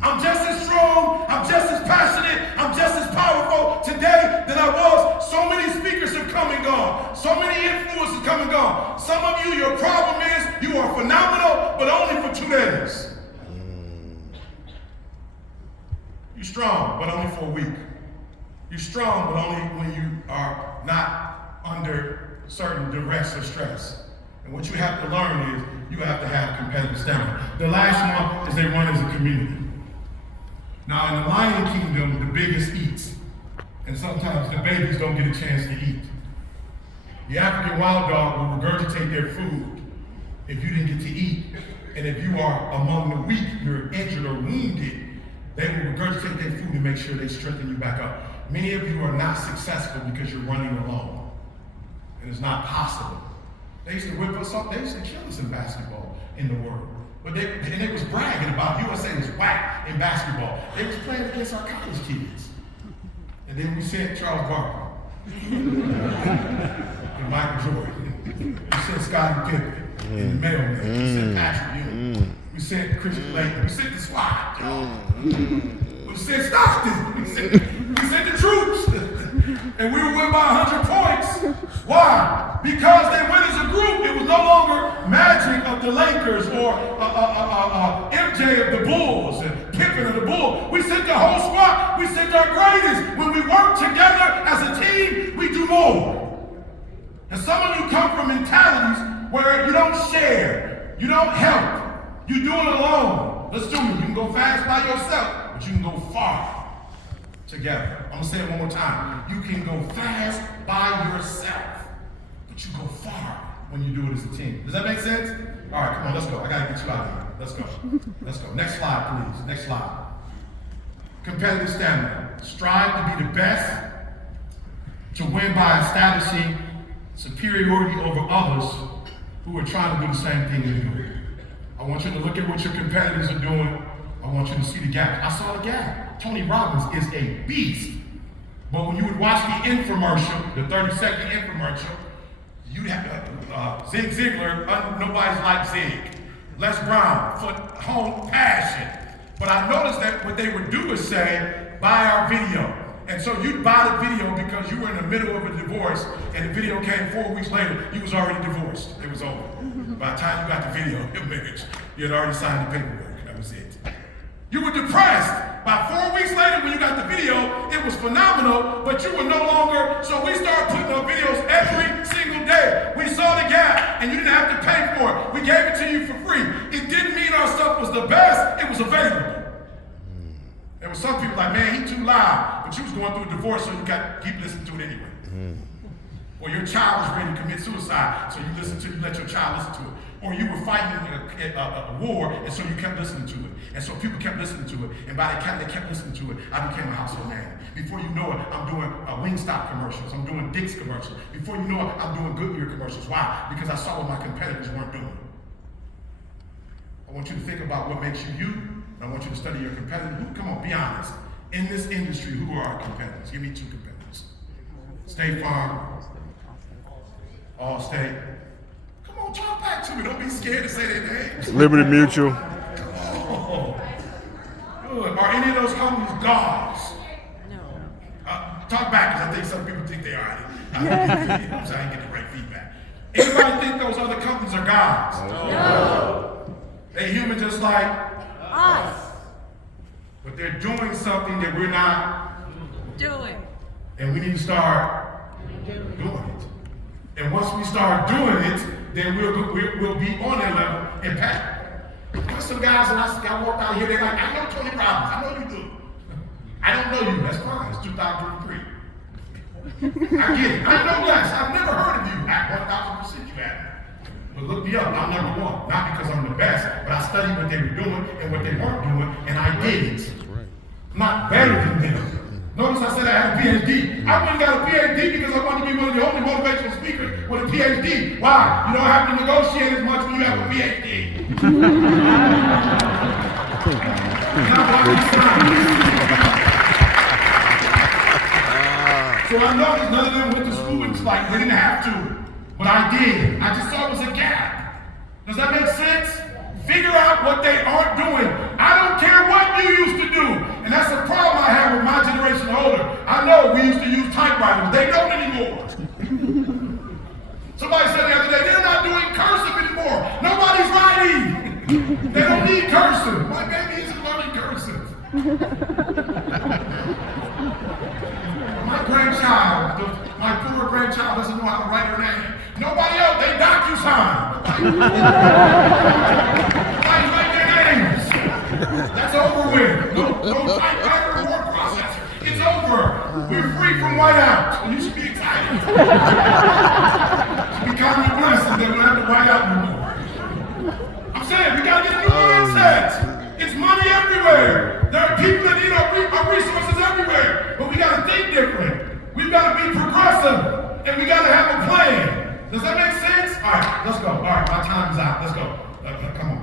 I'm just as strong. I'm just as passionate. I'm just as powerful today than I was. So many speakers have come and gone. So many influencers have come and gone. Some of you, your problem is you are phenomenal, but only for 2 days. You're strong, but only for a week. You're strong, but only when you are not under certain duress or stress. And what you have to learn is you have to have competitive stamina. The last one is they run as a community. Now in the lion kingdom, the biggest eats. And sometimes the babies don't get a chance to eat. The African wild dog will regurgitate their food if you didn't get to eat. And if you are among the weak, you're injured or wounded, they will regurgitate their food and make sure they strengthen you back up. Many of you are not successful because you're running alone. And it's not possible. They used to whip us up. They used to kill us in basketball in the world. But they was bragging about USA was whack in basketball. They was playing against our college kids. And then we sent Charles Barkley. And Michael Jordan. We sent Scottie Pippen. And the mailman. We sent Patrick Ewing. We sent Christian Laettner. We sent the squad. We sent Stockton. We sent the troops. And we were winning by 100 points. Why? Because they went as a group. It was no longer Magic of the Lakers or MJ of the Bulls and Pippen of the Bulls. We sent the whole squad. We sent our greatest. When we work together as a team, we do more. And some of you come from mentalities where you don't share, you don't help, you do it alone. Let's do it. You can go fast by yourself, but you can go far together. I'm gonna say it one more time. You can go fast by yourself, but you go far when you do it as a team. Does that make sense? All right, come on, let's go. I gotta get you out of here. Let's go. Let's go. Next slide, please. Next slide. Competitive stamina. Strive to be the best, to win by establishing superiority over others who are trying to do the same thing you do. I want you to look at what your competitors are doing. I want you to see the gap. I saw the gap. Tony Robbins is a beast. But when you would watch the infomercial, the 30-second infomercial, you'd have Zig Ziglar, nobody's like Zig. Les Brown, foot home passion. But I noticed that what they would do is say, buy our video. And so you'd buy the video because you were in the middle of a divorce and the video came 4 weeks later, you was already divorced. It was over. By the time you got the video, your marriage, you had already signed the paperwork. That was it. You were depressed. By 4 weeks later when you got the video, it was phenomenal, but you were no longer, so we started putting up videos every single day. We saw the gap and you didn't have to pay for it. We gave it to you for free. It didn't mean our stuff was the best, it was available. There were some people like, man, he too loud, but you was going through a divorce, so you got to keep listening to it anyway. Or your child was ready to commit suicide, so you let your child listen to it. Or you were were fighting a war, and so you kept listening to it. And so people kept listening to it, and by the time they kept listening to it, I became a household name. Before you know it, I'm doing Wingstop commercials. I'm doing Dick's commercials. Before you know it, I'm doing Goodyear commercials. Why? Because I saw what my competitors weren't doing. I want you to think about what makes you you, and I want you to study your competitors. Come on, be honest. In this industry, who are our competitors? Give me 2 competitors. State Farm, Allstate. Come on, talk back to me. Don't be scared to say their names. Liberty Mutual. Oh, good. Are any of those companies gods? No. Talk back, because I think some people think they are. I didn't get the right feedback. Anybody think those other companies are gods? No. They're human just like us. But they're doing something that we're not doing. And we need to start doing it. And once we start doing it, then we'll be on that level and pack. There's some guys, and I walked out here, they're like, I know Tony Robbins. I know you do. I don't know you. That's fine. It's 2023. I get it. I know less. I've never heard of you. At 1,000% you have. But look me up. I'm number one. Not because I'm the best, but I studied what they were doing and what they weren't doing, and I did it. I'm not better than them. Notice I said I had a PhD. I went and got a PhD because I wanted to be one of the only motivational speakers with a PhD. Why? You don't have to negotiate as much when you have a PhD. So I noticed none of them went to school and like they didn't have to, but I did. I just saw it was a gap. Does that make sense? Figure out what they aren't doing. I don't care what you used to do. And that's a problem I have with my generation older. I know we used to use typewriters. They don't anymore. Somebody said the other day, they're not doing cursive anymore. Nobody's writing. They don't need cursive. My baby isn't learning cursive. My grandchild, my poor grandchild doesn't know how to write her name. Nobody else, they DocuSign. Nobody write their names. That's over with. No typewriter or word processor. It's over. We're free from whiteout. So you should be excited. You should be kind of blessed that we don't have to white out anymore. I'm saying, we gotta get a new mindset. It's money everywhere. There are people that need our resources everywhere. But we gotta think different. We've gotta be progressive. And we gotta have a plan. Does that make sense? All right, let's go. All right, my time is out. Let's go. Come on.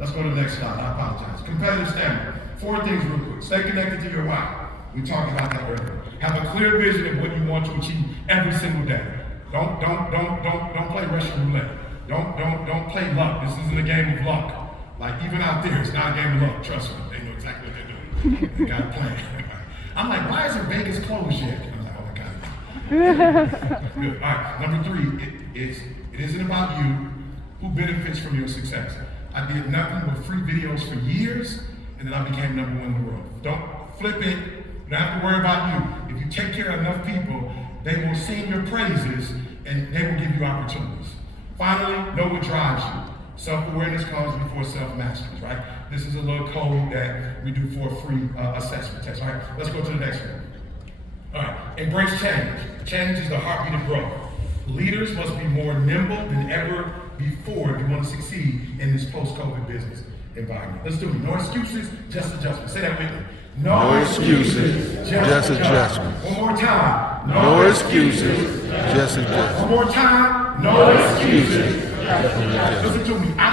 Let's go to the next slide. I apologize. Competitive standard. 4 things real quick. Stay connected to your why. We talked about that earlier. Have a clear vision of what you want to achieve every single day. Don't play Russian roulette. Don't play luck. This isn't a game of luck. Like even out there, it's not a game of luck. Trust me. They know exactly what they're doing. They got a plan. I'm like, why isn't Vegas closed yet? I'm like, oh my God. Good. All right. Number 3, it isn't about you. Who benefits from your success? I did nothing but free videos for years, and then I became #1 in the world. Don't flip it. You don't have to worry about you. If you take care of enough people, they will sing your praises, and they will give you opportunities. Finally, know what drives you. Self-awareness comes before self-mastery, right? This is a little code that we do for a free assessment test. All right, let's go to the next one. All right, embrace change. Change is the heartbeat of growth. Leaders must be more nimble than ever before if you want to succeed in this post-COVID business environment. Let's do it. No excuses, just adjustment. Say that with me. No excuses, just adjustment. One more time. No excuses, just adjustment. One more time. No excuses. Listen to me. I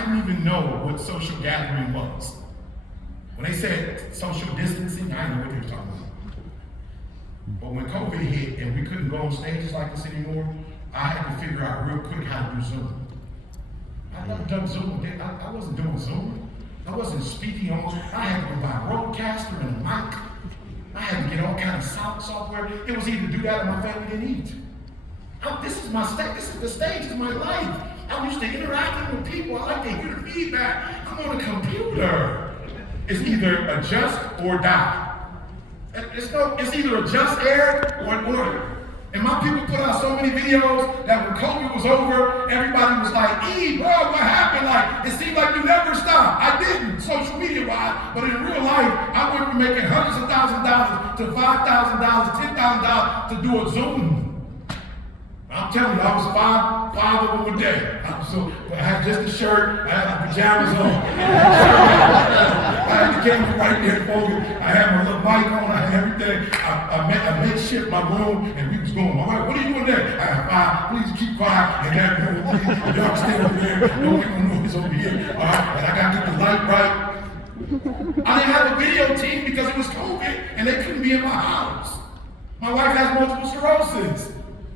didn't even know what social gathering was. When they said social distancing, I didn't know what they were talking about. But when COVID hit and we couldn't go on stages like this anymore, I had to figure out real quick how to do Zoom. I've never done Zoom. I wasn't doing Zoom. I wasn't speaking on. I had to go buy a roadcaster and a mic. I had to get all kind of software. It was either do that or my family didn't eat. This is my stage. This is the stage of my life. I'm used to interacting with people. I like to hear the feedback. I'm on a computer. It's either adjust or die. It's either adjust air or. And my people put out so many videos that when COVID was over, everybody was like, bro, what happened? Like, it seemed like you never stopped. I didn't, social media wise, but in real life, I went from making hundreds of thousands of dollars to $5,000, $10,000 to do a Zoom. I'm telling you, I was five of them a day. I had just a shirt, I had my pajamas on. I had the camera right there focused. I had my little mic on, I had everything. I makeshift my room, and we was going. My wife, what are you doing there? I had please keep quiet, and that room, please, y'all stay over there. Don't make no noise over here. All right, and I got to get the light right. I didn't have a video team because it was COVID, and they couldn't be in my house. My wife has multiple sclerosis.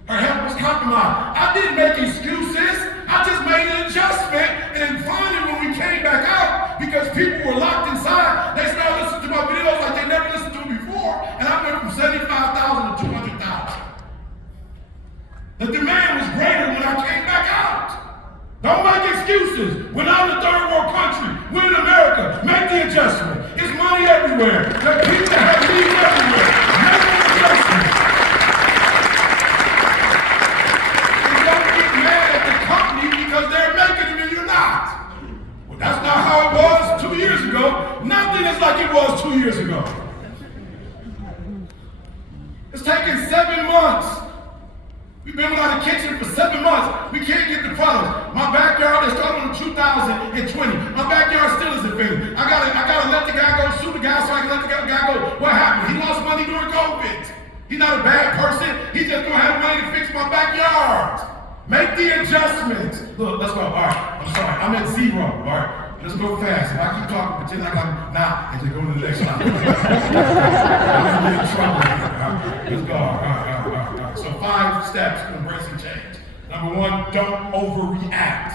Her health was compromised. I didn't make excuses. I just made an adjustment. And finally, when we came back out, because people were locked inside, they started listening to my videos like they never listened to them before. And I went from 75,000 to 200,000. The demand was greater when I came back out. Don't make excuses. We're not in a third world country. We're in America. Make the adjustment. There's money everywhere. There are people that have needs everywhere. Make the adjustment. Because they're making them and you're not. Well, that's not how it was 2 years ago. Nothing is like it was 2 years ago. It's taken 7 months. We've been without a kitchen for 7 months. We can't get the products. My backyard, they started in 2020. My backyard still isn't finished. I gotta let the guy go, sue the guy so I can let the guy go. What happened? He lost money during COVID. He's not a bad person. He just don't have money to fix my backyard. Make the adjustments. Look, let's go. All right, I'm sorry. I'm at 0. All right, let's go fast. If I keep talking, pretend like I'm not, and just go to the next line. I'm in trouble here. Right, let's go. All right. So 5 steps to embracing change. Number 1, don't overreact.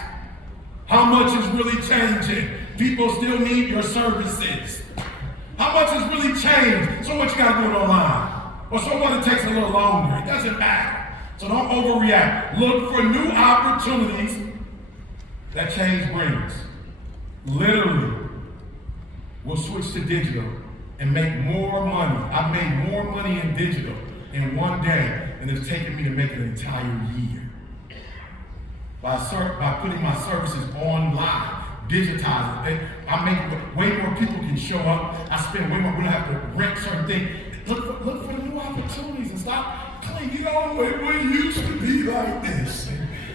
How much is really changing? People still need your services. How much has really changed? So what you got to do it online? Or so what, it takes a little longer. It doesn't matter. So don't overreact. Look for new opportunities that change brings. Literally, we'll switch to digital and make more money. I've made more money in digital in one day than it's taken me to make an entire year. By putting my services online, digitizing, I make way more people can show up. I spend way more, we don't have to rent certain things. Look for new opportunities and stop. You know, it used to be like this.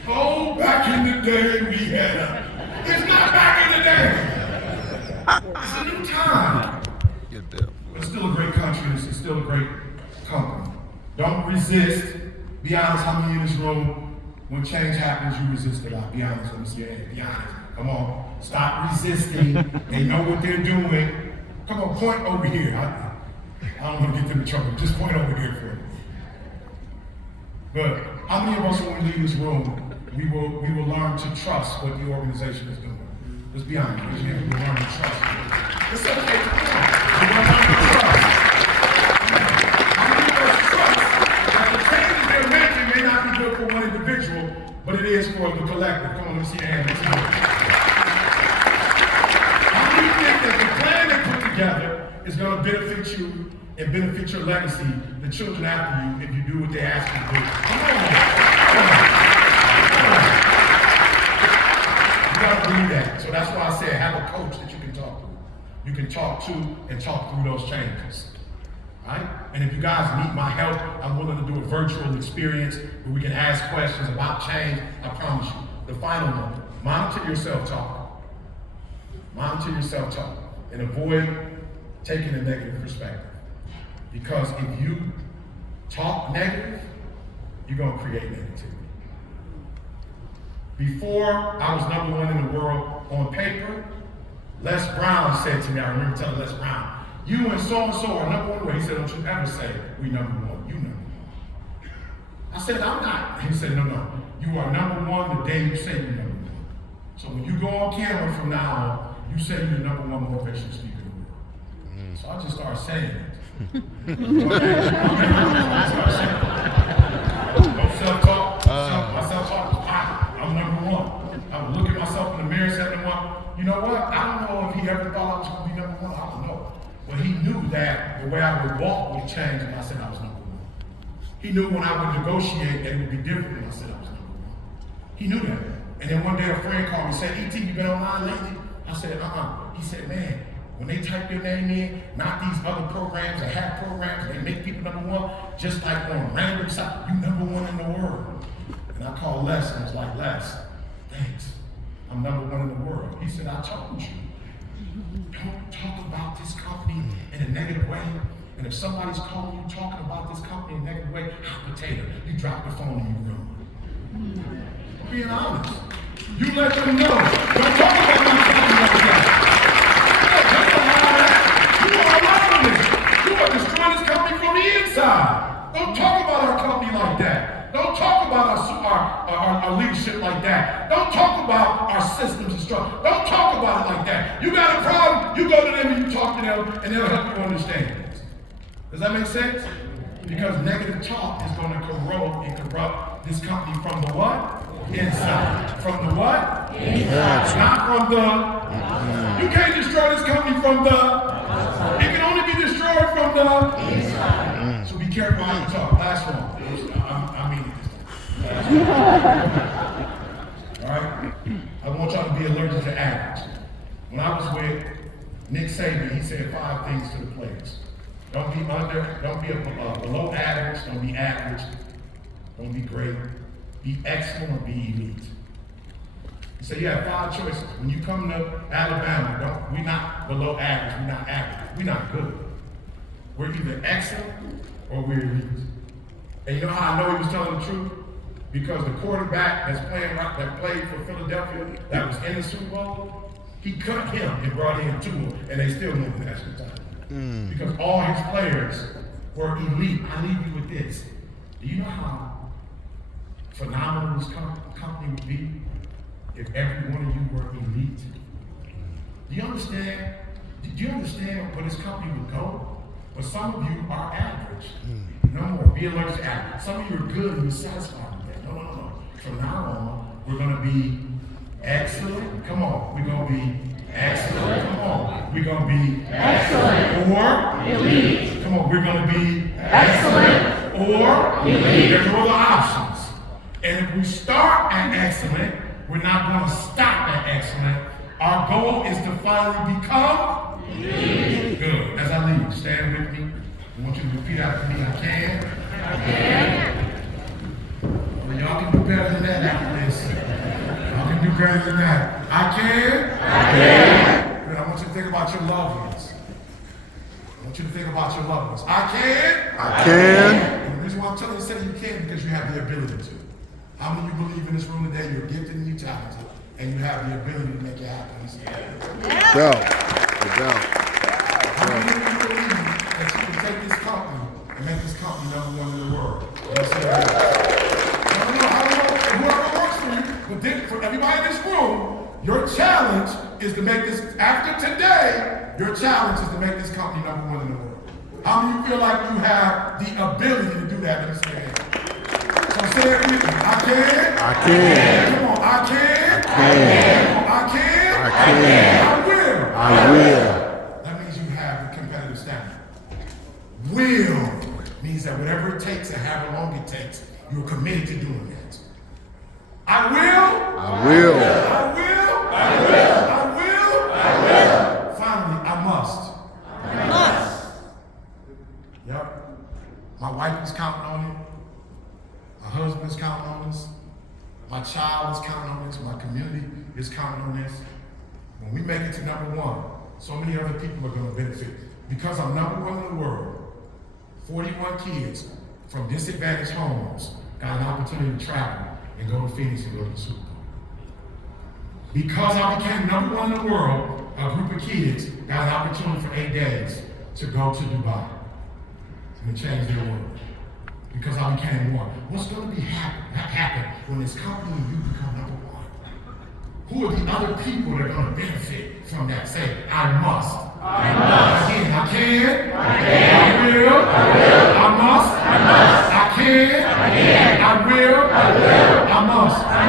Oh, back in the day we had it's not back in the day. It's a new time. It's still a great country. It's still a great company. Don't resist. Be honest, how many in this room, when change happens, you resist a lot? Be honest. Let me see it. Be honest. Come on. Stop resisting. They know what they're doing. Come on, point over here. I don't want to get them in trouble. Just point over here for me. But how many of us, when we leave this room, we will learn to trust what the organization is doing? Let's be honest. We will learn to trust. It's okay to learn. We will learn to trust. How many of us trust that the changes they're making may not be good for one individual, but it is for the collective? Come on, let's see your hand. How many of you think that the plan they put together is going to benefit you and benefit your legacy, the children after you, if you do what they ask you to do? Come on. You gotta believe that. So that's why I said have a coach that you can talk to. You can talk to and talk through those changes. Right? And if you guys need my help, I'm willing to do a virtual experience where we can ask questions about change. I promise you. The final one, monitor your self-talk. Monitor your self-talk and avoid taking a negative perspective. Because if you talk negative, you're going to create negativity. Before I was #1 in the world on paper, Les Brown said to me, I remember telling Les Brown, you and so-and-so are #1 where he said, don't you ever say we #1, you #1. I said, I'm not. He said, no, you are #1 the day you say you're #1. So when you go on camera from now on, you say you're the #1 motivational speaker in the world. So I just started saying it. Self-talk. My self-talk was hot. I'm #1. I would look at myself in the mirror and say, you know what? I don't know if he ever thought I was going to be #1. I don't know. But he knew that the way I would walk would change when I said I was #1. He knew when I would negotiate that it would be different when I said I was #1. He knew that. And then one day a friend called me and said, E.T., you been online lately? I said, He said, man, when they type your name in, not these other programs or hack programs, they make people #1, just like on random site, you #1 in the world. And I called Les and was like, Les, thanks. I'm number one in the world. He said, I told you, don't talk about this company in a negative way. And if somebody's calling you talking about this company in a negative way, hot potato, you drop the phone and you run. I'm being honest. You let them know. Don't talk about my company like that. You are allowing this. You are destroying this company from the inside. Don't talk about our company like that. Don't talk about our leadership like that. Don't talk about our systems and structure. Don't talk about it like that. You got a problem, you go to them and you talk to them, and they'll help you understand it. Does that make sense? Because negative talk is going to corrode and corrupt this company from the what? Inside. From the what? Inside. Not from the. You can't destroy this company from the. It can only be destroyed from the inside. So be careful how you talk. Last one. I mean it. All right? I want y'all to be allergic to average. When I was with Nick Saban, he said 5 things to the players. Don't be below average, don't be average, don't be great, be excellent or be elite. He said you have 5 choices. When you come to Alabama, we're not below average, we're not average, we're not good. We're either excellent or we're elite. And you know how I know he was telling the truth? Because the quarterback that played for Philadelphia, that was in the Super Bowl, he cut him and brought in Tua, and they still won the national title. Because all his players were elite. I leave you with this. Do you know how phenomenal this company would be if every one of you were elite? Do you understand? Do you understand where this company would go? But some of you are average. No more. Be allergic to average. Some of you are good and you're satisfied with that. No. From now on, we're going to be excellent. Come on. We're going to be excellent. Come on. We're going to be excellent. Or elite. Come on. We're going to be excellent. Or elite. There's no other options. And if we start at excellent, we're not going to stop at excellent. Our goal is to finally become elite. Good. As I leave, stand with me. I want you to repeat after me. I can. I can. Well, y'all can do better than that after this. Y'all can do better than that. I can. I can. Good. I want you to think about your loved ones. I want you to think about your loved ones. I can. I can. And the reason why I'm telling you to say you can because you have the ability to. How many of you believe in this room today you're gifted and you're talented and you have the ability to make it happen? Go. How many of you believe that you can take this company and make this company number one in the world? Yes, sir. I don't know whoever works for you, but then for everybody in this room, your challenge is to make this, after today, your challenge is to make this company number one in the world. How many of you feel like you have the ability to do that? Let me say it. So say it with me. I can. I can. Come on, I can. I can. Come on, I can. I can. I will. I will. That means you have the competitive stamina. Will means that whatever it takes and however long it takes, you're committed to doing that. I will. I will. I will. I will. I will. I will. Finally, I must. I must. Yep. My wife is counting on you. My husband is counting on us. My child is counting on this. My community is counting on this. When we make it to number one, so many other people are going to benefit. Because I'm number one in the world, 41 kids from disadvantaged homes got an opportunity to travel and go to Phoenix and go to the Super Bowl. Because I became number one in the world, a group of kids got an opportunity for 8 days to go to Dubai and change their world. Because I became one. What's going to be happen when this company and you become number one? Who are the other people that are going to benefit from that? Say, I must. I must. Again, I can. I can. I will. I will. I must. I must. I can. I can. I will. I will. I must.